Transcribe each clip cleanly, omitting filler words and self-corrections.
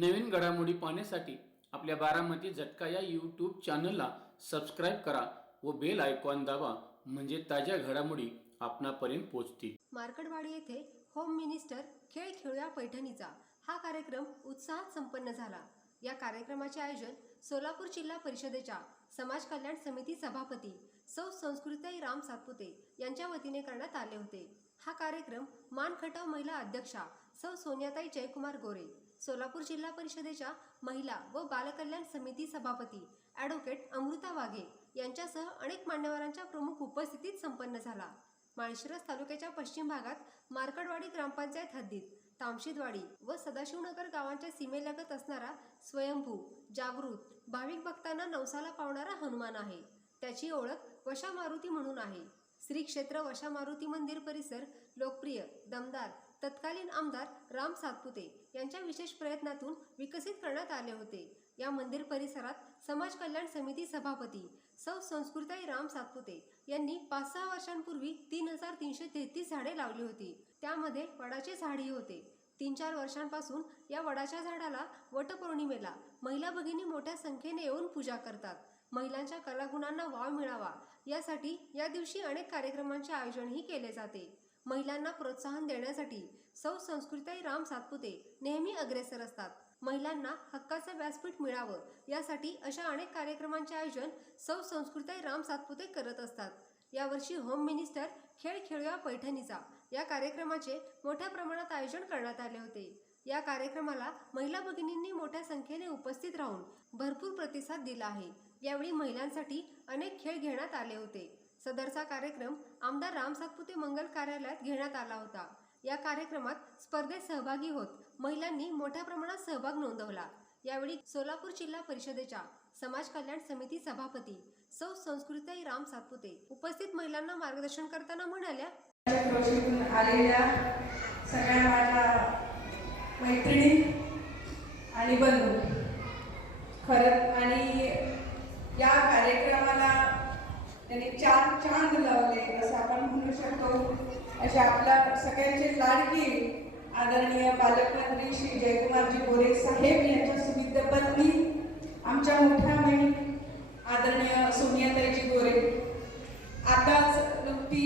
नवीन घडामोडी पाहण्यासाठी आपल्या बारामती झटका या यूट्यूब चॅनलला सबस्क्राईब करा व बेल आयकॉन दाबा, म्हणजे ताज्या घडामोडी आपणापर्यंत पोहोचतील. मार्कडवाडी येथे होम मिनिस्टर खेळ खेळूया पैठणीचा हा कार्यक्रम उत्साहात संपन्न झाला. या कार्यक्रमाचे आयोजन सोलापूर जिल्हा परिषदेच्या समाज कल्याण समिती सभापती सौ संस्कृताई राम सातपुते यांच्या वतीने करण्यात आले होते. हा कार्यक्रम मानखटाव महिला अध्यक्षा सौ सोनियाताई जयकुमार गोरे, सोलापूर जिल्हा परिषदेच्या महिला व बालकल्याण समिती सभापती ॲडव्होकेट अमृता वाघे यांच्यासह अनेक मान्यवरांच्या प्रमुख उपस्थितीत संपन्न झाला. माळशिरस तालुक्याच्या पश्चिम भागात मार्कडवाडी ग्रामपंचायत हद्दीत तामशीदवाडी व सदाशिवनगर गावांच्या सीमेलगत असणारा स्वयंभू, जागृत, भाविक भक्तांना नवसाला पावणारा हनुमान आहे. त्याची ओळख वशा मारुती म्हणून आहे. श्री क्षेत्र वशा मारुती मंदिर परिसर लोकप्रिय, दमदार तत्कालीन आमदार राम सातपुते यांच्या विशेष प्रयत्नातून विकसित करण्यात आले होते. या मंदिर परिसरात समाज कल्याण समिती सभापती सौ संस्कृताई राम सातपुते यांनी 5-6 वर्षांपूर्वी 3333 झाडे लावली होती. त्यामध्ये वडाचे झाडही होते. 3-4 वर्षांपासून या वडाच्या झाडाला वटपौर्णिमेला महिला भगिनी मोठ्या संख्येने येऊन पूजा करतात. महिलांच्या कलागुणांना वाव मिळावा यासाठी या दिवशी अनेक कार्यक्रमांचे आयोजनही केले जाते. महिलांना प्रोत्साहन देण्यासाठी सौ संस्कृताई राम सातपुते नेहमी अग्रेसर असतात. महिलांना हक्काचं व्यासपीठ मिळावं यासाठी अशा अनेक कार्यक्रमांचे आयोजन सौ संस्कृताई राम सातपुते करत असतात. यावर्षी होम मिनिस्टर खेळ खेळूया पैठणीचा या कार्यक्रमाचे मोठ्या प्रमाणात आयोजन करण्यात आले होते. या कार्यक्रमाला महिला भगिनींनी मोठ्या संख्येने उपस्थित राहून भरपूर प्रतिसाद दिला आहे. यावेळी महिलांसाठी अनेक खेळ घेण्यात आले होते. सदरचा कार्यक्रम आमदार राम सातपुते मंगल कार्यालयात घेण्यात आला होता. या कार्यक्रमात स्पर्धेत सहभागी होत महिलांनी मोठ्या प्रमाणात सहभाग नोंदवला. यावेळी सोलापूर जिल्हा परिषदेच्या समाज कल्याण समिती सभापती सौ संस्कृताई राम सातपुते उपस्थित महिलांना मार्गदर्शन करताना म्हणाल्या, आलेल्या सगळ्या माझ्या मैत्रिणी आणि बंधू, खरं आणि या कार्यक्रमाला त्यांनी चांद लावले असं आपण म्हणू शकतो. अशा आपल्या सगळ्यांचे लाडकी आदरणीय पालकमंत्री श्री जयकुमारजी गोरे साहेब यांच्या सुविद्य पत्नी आमच्या मोठ्या बहीण आदरणीय सोनियाताईजी गोरे, आताच नुकती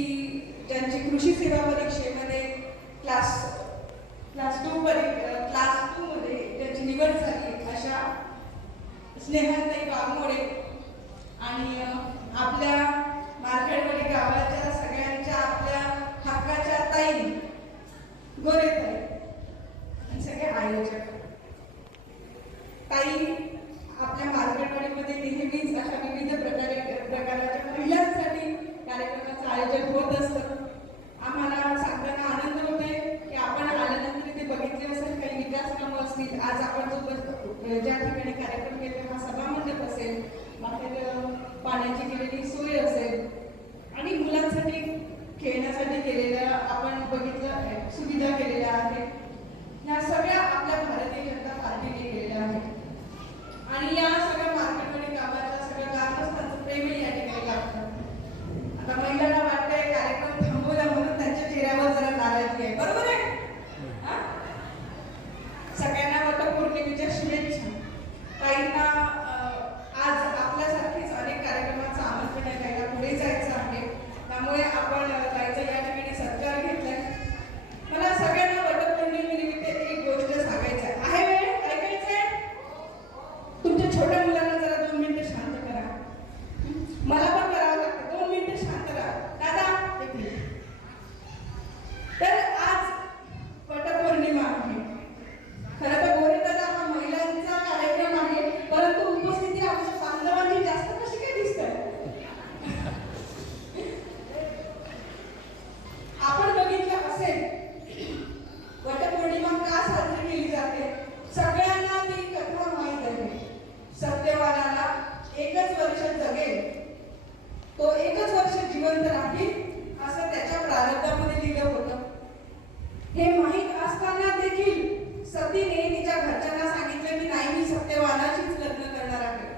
ज्यांची कृषी सेवा परीक्षेमध्ये क्लास 2 मध्ये ज्यांची निवड झाली अशा स्नेहाताई वाघमोडे आणि आपल्या मार्कडवाडी गावाच्या सगळ्यांच्या आपल्या हक्काच्या ताई गोरेताई आणि सगळे आयोजक ताई आपल्या मार्कडवाडीमध्ये नेहमीच अशा विविध प्रकारच्या महिलांसाठी कार्यक्रमाचं आयोजन होत असतं. आम्हाला सांगताना आनंद होतोय की आपण आल्यानंतर इथे बघितले असेल काही विकास कामं असतील. आज आपण ज्या ठिकाणी कार्यक्रम केले हा सभामंडप असेल, बाहेर पाण्याची केलेली सोय असेल आणि मुलांसाठी खेळण्यासाठी केलेल्या आपण बघितलं सुविधा केलेल्या आहेत. ह्या सगळ्या आपल्या भारतीय जनता पार्टीने केलेल्या आहेत आणि या सगळ्या मार्केटमध्ये गावाच्या सगळ्या ग्रामस्थांचं प्रेमही या ठिकाणी लागतं. आता महिलांना वाटतंय कार्यक्रम थांबवला म्हणून त्यांच्या चेहऱ्यावर जरा नाराजी आहे, बरोबर आहे? सगळ्यांना वटपौर्णिमेच्या शुभेच्छा. ताईंना आज आपल्यासारखीच अनेक कार्यक्रमाचं आमंत्रण आहे, ताईला पुढे जायचं आहे, त्यामुळे आपण ताईचा या ठिकाणी सत्कार घेतलाय. मला सगळ्यांना वटपौर्णिमेनिमित्त एक गोष्ट सांगायचं आहे. वेळ ऐकायचंय? तुमच्या छोट्या मुलांना जरा 2 मिनिटं शांत करा. मला पण करावं लागतं. 2 मिनिटं शांत करा. दादा एक मिनिट. तर आज वटपौर्णिमा आहे. खरं तर गोरे दादा हा महिलांचा कार्यक्रम आहे, परंतु उपस्थिती आमच्या बांधवांची जास्त कशी काय दिसत आहे? आपण बघितलं असेल वटपौर्णिमा का साजरी केली जाते. सगळ्यांना ती कथा माहीत आहे. सत्यवानाला 1च वर्ष जगेल, तो 1च वर्ष जिवंत राहील असं त्याच्या प्रारब्धामध्ये लिहिलं होतं. हे माहीत असताना देखील सतीने तिच्या घरच्यांना सांगितलं की नाही, मी सत्यवानाशीच लग्न करणार आहे.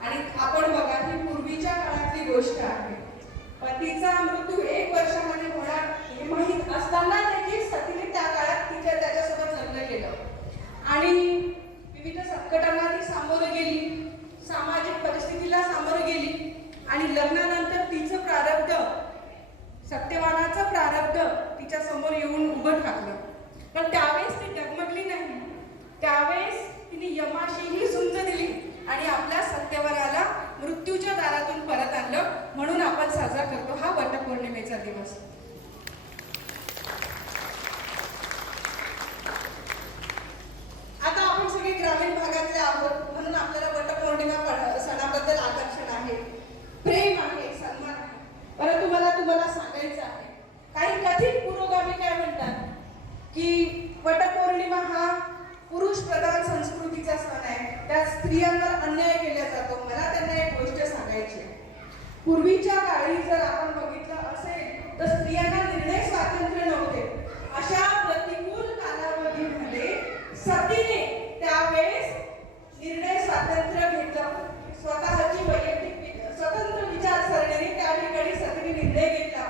आणि आपण बघा ही पूर्वीच्या काळातली गोष्ट आहे. पतीचा मृत्यू 1 वर्षामध्ये होणार हे माहीत असताना देखील सतीने त्या काळात त्याच्यासोबत लग्न केलं आणि त्यावेळेस तिने यमाशी ही झुंज दिली आणि आपल्या सत्यवराला मृत्यूच्या दारातून परत आणलं. म्हणून आपण साजरा करतो हा वटपौर्णिमेचा दिवस. आता आपण सगळे ग्रामीण भागातले आहोत म्हणून आपल्याला वटपौर्णिमा सणाबद्दल आकर्षण आहे, प्रेम आहे, सन्मान आहे. परंतु मला तुम्हाला सांगायचं आहे, काही कथित पुरोगामी काय म्हणतात की वटपौर्णिमा हा पुरुष प्रधान संस्कृतीचा सण आहे, त्यात स्त्रियांवर अन्याय केला जातो. मला त्यांना एक गोष्ट सांगायची आहे. पूर्वीच्या काळी जर आपण बघितलं असेल तर स्त्रियांना निर्णय स्वातंत्र्य नव्हते. अशा प्रतिकूल कालावधीमध्ये सतीने त्यावेळेस निर्णय स्वातंत्र्य घेतलं. स्वतःची वैयक्तिक स्वतंत्र विचारसरणीने त्या ठिकाणी सतीने निर्णय घेतला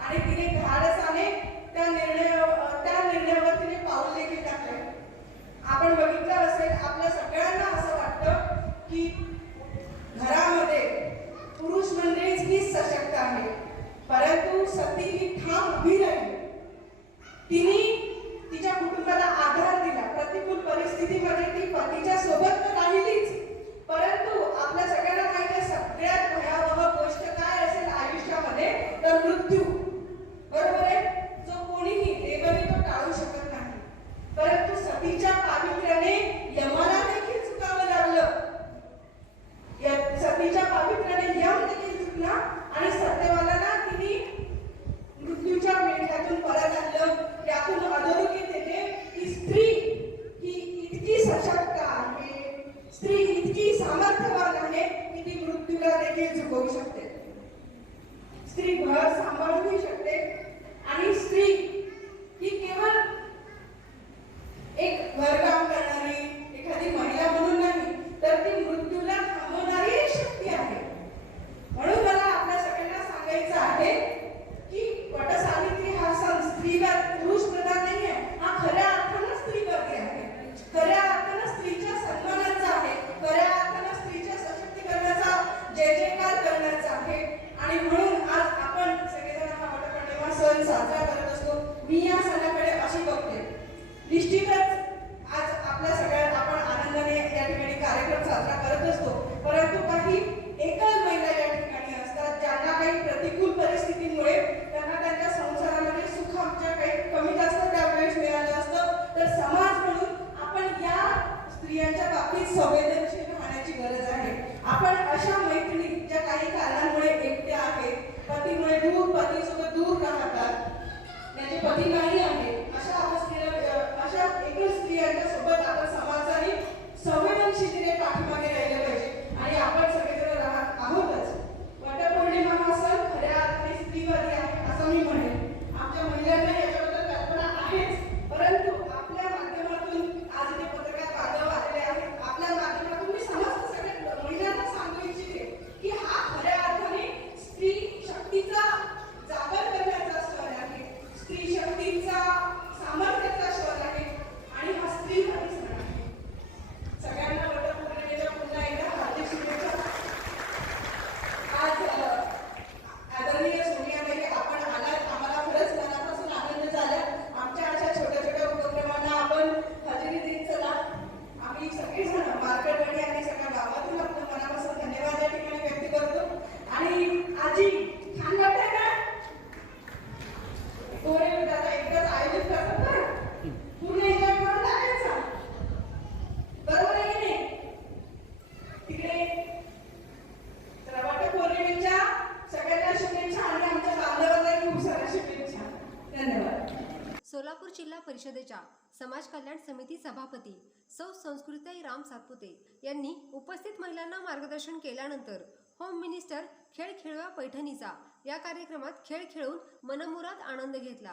आणि तिने धाडसाने त्या निर्णयावर तिने पाऊल देखील टाकले. आपण बघितलं असेल, आपल्या सगळ्यांना असं वाटतं की घरामध्ये पुरुष मंडळीच ही सशक्त आहे, परंतु सती ही ठाम उभी राहिली. तिने तिच्या कुटुंबाला आधार दिला. प्रतिकूल परिस्थितीमध्ये ती पतीच्या सोबत तर राहिलीच, परंतु आपल्या सगळ्यांना माहिती आहे सगळ्यात भयावह गोष्ट काय असेल आयुष्यामध्ये तर मृत्यू. बरोबर आहे, जो कोणीही देवाने तो टाळू शकत नाही. परंतु सतीच्या पावित्र्याने यमाला देखील चुकावं लागलं. सतीच्या पावित्र्याने यम देखील चुकला आणि सत्यवानाला तिने मृत्यूच्या मेढ्यातून परत आणलं. यातून अधोरेखित येते की स्त्री ही इतकी सशक्त आहे, स्त्री इतकी सामर्थ्यवान आहे की ती मृत्यूला देखील झुकवू शकते. स्त्री घर सांभाळू शकते आणि स्त्री ही केवळ एक घरकाम करणारी एखादी महिला म्हणून नाही, तर ती मृत्यूला थांबवणारी एक शक्ती आहे. म्हणून मला आपल्या सगळ्यांना सांगायचं आहे की वटसावित्री हा सण स्त्रीवर पुरुष प्रधान नाही आहे, हा खऱ्या अर्थानं स्त्रीवरती आहे, खऱ्या अर्थानं स्त्रीच्या सन्मानाचा आहे, खऱ्या अर्थानं स्त्रीच्या सशक्तीकरणाचा जय जयकार करण्याचा आहे. आणि म्हणून आज आपण सगळेजण हा वटपौर्णिमा सण साजरा करत असतो. मी या सणाकडे अशी बघते, निश्चितच आज आपल्या सगळ्या आपण आनंदाने या ठिकाणी कार्यक्रम साजरा करत असतो, परंतु काही एकल महिला या ठिकाणी असतात ज्यांना काही प्रतिकूल परिस्थितीमुळे त्यांना त्यांच्या संसारामध्ये सुख आमच्या काही कमी जास्त त्यावेळेस मिळालं असतं. तर समाज म्हणून आपण या स्त्रियांच्या बाबतीत संवेदनशील राहण्याची गरज आहे. आपण अशा मैत्रिणी ज्या काही कारणांमुळे एकट्या आहेत, पतीमुळे पतीसोबत दूर राहतात, त्यांचे पती नाही आहे, अशा एकल स्त्रियांच्या सोबत आपण समाजाने संवेदनशीलतेने पाठीमागे राहिले पाहिजे आणि आपण सगळेजण राहत आहोतच. वटपौर्णिमा हा सण खऱ्या अर्थाने स्त्रीवादी आहे असं मी म्हणेन. आमच्या महिलांना याच्याबद्दल कल्पना आहेच, परंतु आपल्या माध्यमातून आज जे पत्रकार बांधव आलेले आहेत, आपल्या माध्यमातून मी समस्त सगळ्या महिलांना सांगू इच्छिते की हा खऱ्या अर्थाने स्त्री शक्तीचा जागर करण्याचा सण आहे, स्त्री शक्तीचा सामर्थ्याचा सण आहे आणि हा स्त्रीवादी सण आहे. सगळ्यांना वटपौर्णिमेच्या पुन्हा एकदा हार्दिक शुभेच्छा. आज आदरणीय सोनियाताई आपण आलात, आम्हाला खरंच मनापासून आनंद झाला. आमच्या अशा छोट्या छोट्या उपक्रमांना आपण हजेरी देत चला. आम्ही सगळेजण मार्केटवाडी आणि सगळ्या गावातून आपलं मनापासून धन्यवाद या ठिकाणी व्यक्त करतो. आणि आजी छान वाटतंय का? गोरे दादा एकदाच आयोजित करतात ना, पूर्ण एन्जॉय करून टाकायचा. बरोबर आहे की नाही? तिकडे तर वटपौर्णिमेच्या सगळ्यांना शुभेच्छा आणि आमच्या बांधवांना खूप साऱ्या शुभेच्छा. धन्यवाद. सोलापूर जिल्हा परिषदेच्या समाज कल्याण समिती सभापती सौ संस्कृताई राम सातपुते यांनी उपस्थित महिलांना मार्गदर्शन केल्यानंतर होम मिनिस्टर खेळ खेळूया पैठणीचा या कार्यक्रमात खेळ खेळून मनमुराद आनंद घेतला.